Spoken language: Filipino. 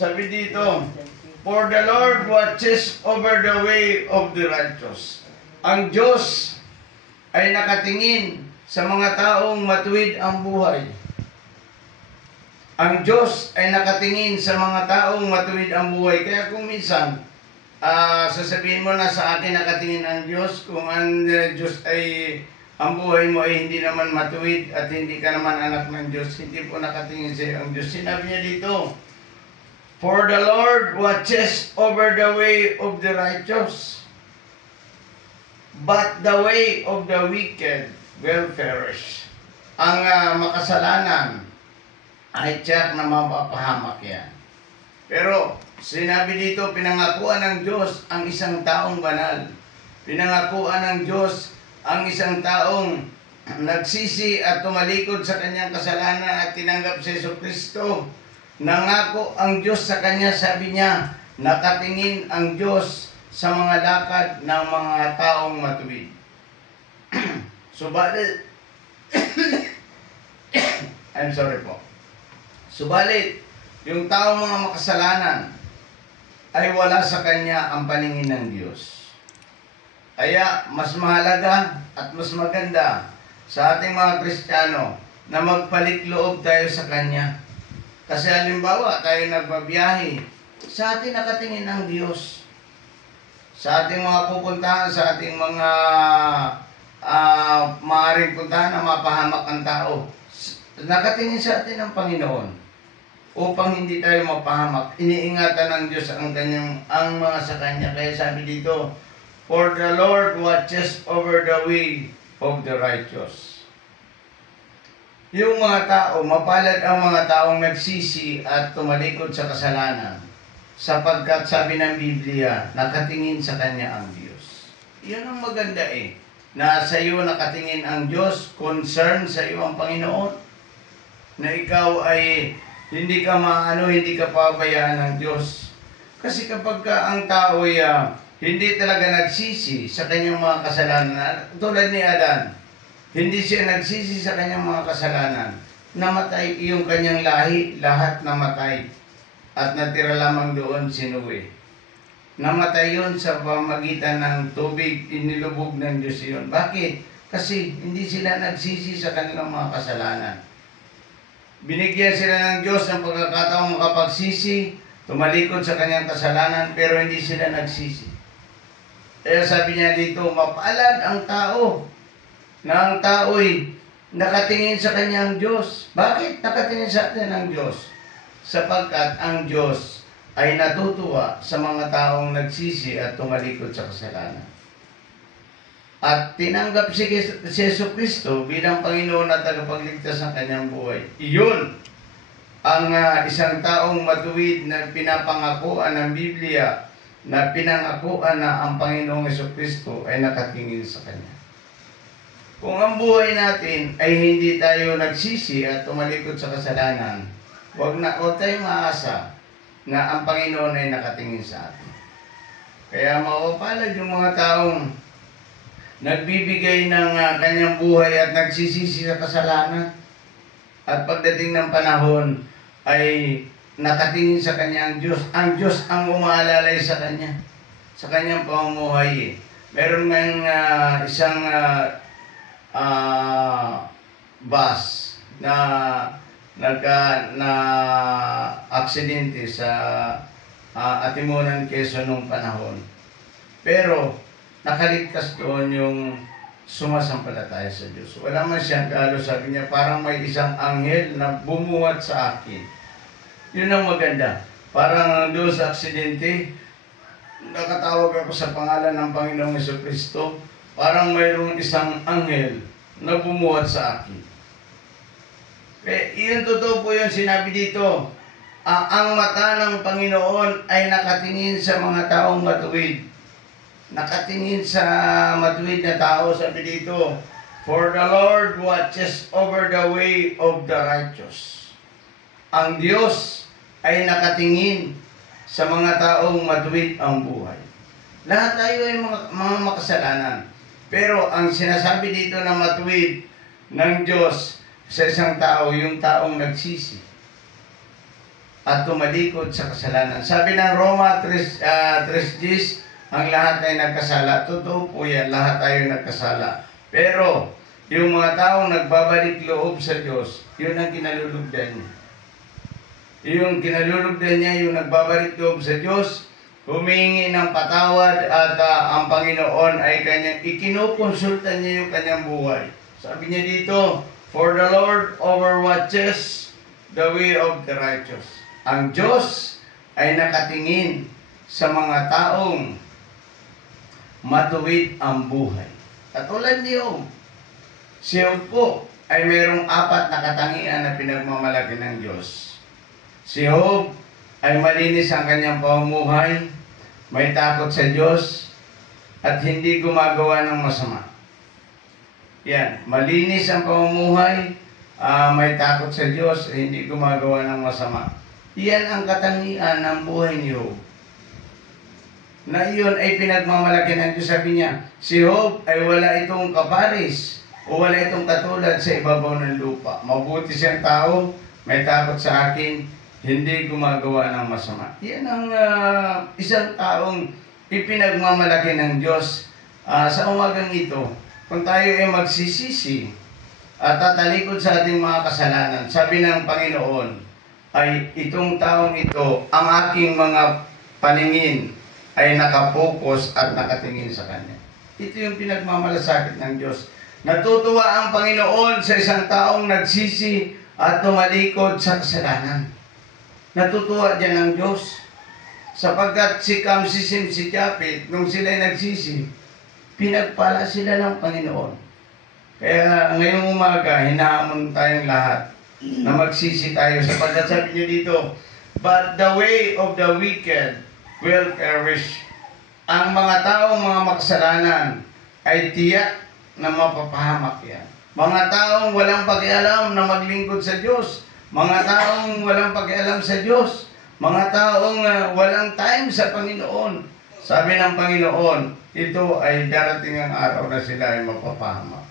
Sabi dito, for the Lord watches over the way of the righteous. Ang Diyos ay nakatingin sa mga taong matuwid ang buhay. Ang Diyos ay nakatingin sa mga taong matuwid ang buhay. Kaya kung minsan, sasabihin mo na sa akin nakatingin ang Diyos, kung ang Diyos ay, ang buhay mo ay hindi naman matuwid at hindi ka naman anak ng Diyos, hindi po nakatingin sa iyo ang Diyos. Sinabi niya dito, for the Lord watches over the way of the righteous, but the way of the wicked will perish. Ang makasalanan ay tiyak na mapapahamak yan. Pero sinabi dito, pinangakuan ng Diyos ang isang taong banal. Pinangakuan ng Diyos ang isang taong nagsisi at tumalikod sa kanyang kasalanan at tinanggap si Jesucristo. Nangako ang Diyos sa kanya, sabi niya, nakatingin ang Diyos sa mga lakad ng mga taong matuwid. Subalit, I'm sorry po. Subalit, yung taong mga makasalanan ay wala sa kanya ang paningin ng Diyos. Kaya mas mahalaga at mas maganda sa ating mga Kristiyano na magpalit loob tayo sa Kanya. Kasi halimbawa, tayo nagbabiyahe, sa atin nakatingin ang Diyos. Sa ating mga pupuntahan, sa ating mga maaaring puntahan na mapahamak ang tao, nakatingin sa atin ang Panginoon. Upang hindi tayo mapahamak, iniingatan ng Diyos ang mga sa Kanya. Kaya sabi dito, for the Lord watches over the way of the righteous. Yung mga tao, mapalad ang mga taong nagsisi at tumalikod sa kasalanan, sapagkat sabi ng Biblia, nakatingin sa Kanya ang Diyos. Yun ang maganda na sa iyo nakatingin ang Diyos, concern sa iyo ang Panginoon, na ikaw ay hindi ka hindi ka pabayaan ng Diyos. Kasi kapag ang tao ay hindi talaga nagsisi sa kanyang mga kasalanan, tulad ni Adan, hindi siya nagsisi sa kanyang mga kasalanan, namatay yung kanyang lahi, lahat namatay. At natira lamang doon si Noe. Namatay yun sa pamagitan ng tubig, inilubog ng Diyos yun. Bakit? Kasi hindi sila nagsisi sa kanilang mga kasalanan. Binigyan sila ng Diyos ng pagkakataong makapagsisi, tumalikod sa kanyang kasalanan, pero hindi sila nagsisi. Kaya sabi niya dito, mapalad ang tao, na ang tao'y nakatingin sa kanyang Diyos. Bakit nakatingin sa atin ang Diyos? Sapagkat ang Diyos ay natutuwa sa mga taong nagsisi at tumalikod sa kasalanan. At tinanggap si Jesucristo bilang Panginoon at tagapagligtas ng kanyang buhay. Iyon ang isang taong matuwid na pinapangakuan ng Biblia, na pinangakuan na ang Panginoong Jesucristo ay nakatingin sa Kanya. Kung ang buhay natin ay hindi tayo nagsisi at tumalikod sa kasalanan, huwag tayong maasa na ang Panginoon ay nakatingin sa atin. Kaya mapapalad yung mga taong nagbibigay ng kanyang buhay at nagsisisi sa kasalanan, at pagdating ng panahon ay nakatingin sa kanya ang Diyos. Ang Diyos ang umaalalay sa kanya, sa kanyang pamumuhay. Meron ngayong isang bus na aksidente sa Atimunan, Quezon nung panahon. Pero nakaligtas doon yung sumasampalataya sa Diyos. Wala man siyang galo, sabi niya, parang may isang anghel na bumuhat sa akin. Yun ang maganda. Parang doon sa aksidente, nakatawag ako sa pangalan ng Panginoong Jesucristo, parang mayroong isang anghel na bumuhat sa akin. Iyon totoo po yung sinabi dito. Ang mata ng Panginoon ay nakatingin sa mga taong matuwid. Nakatingin sa matuwid na tao, sabi dito, for the Lord watches over the way of the righteous. Ang Diyos ay nakatingin sa mga taong matuwid ang buhay. Lahat tayo ay mga makasalanan. Pero ang sinasabi dito na matuwid ng Diyos sa isang tao, yung taong nagsisi. at tumalikod sa kasalanan. Sabi ng Roma 3:10, ang lahat ay nagkasala. Totoo po yan, lahat tayo nagkasala. Pero, yung mga taong nagbabalik loob sa Diyos, yun ang kinalulugdan niya. Yung kinalulugdan niya, yung nagbabalik loob sa Diyos, humingi ng patawad at ang Panginoon ay kanyang ikinukonsulta niya yung kanyang buhay. Sabi niya dito, for the Lord overwatches the way of the righteous. Ang Diyos ay nakatingin sa mga taong matuwid ang buhay. Katulad ni Job. Si Job po ay mayroong 4 na katangian na pinagmamalaki ng Diyos. Si Job ay malinis ang kanyang pamumuhay, may takot sa Diyos, at hindi gumagawa ng masama. Yan, malinis ang pamumuhay, may takot sa Diyos, hindi gumagawa ng masama. Yan ang katangian ng buhay ni Job. Na iyon ay pinagmamalaki ng Diyos. Sabi niya, si Job ay wala itong kaparis o wala itong katulad sa ibabaw ng lupa. Mabuti siyang tao, may takot sa akin, hindi gumagawa ng masama. Yan ang isang taong ipinagmamalaki ng Diyos. Sa umagang ito, kung tayo ay magsisisi at tatalikod sa ating mga kasalanan, sabi ng Panginoon, ay itong taong ito, ang aking mga paningin ay nakapokus at nakatingin sa Kanya. Ito yung pinagmamalasakit ng Diyos. Natutuwa ang Panginoon sa isang taong nagsisi at tumalikod sa kasalanan. Natutuwa dyan ang Diyos. Sapagkat si Kamsisim, si Japet, nung sila'y nagsisi, pinagpala sila ng Panginoon. Kaya ngayong umaga, hinahamon tayong lahat na magsisi tayo. Sapagkat sabi niyo dito, but the way of the wicked will perish. Ang mga taong mga makasalanan ay tiyak na mapapahamak yan. Mga taong walang pakialam na maglingkod sa Diyos. Mga taong walang pakialam sa Diyos. Mga taong walang time sa Panginoon. Sabi ng Panginoon, ito ay darating ang araw na sila ay mapapahamak.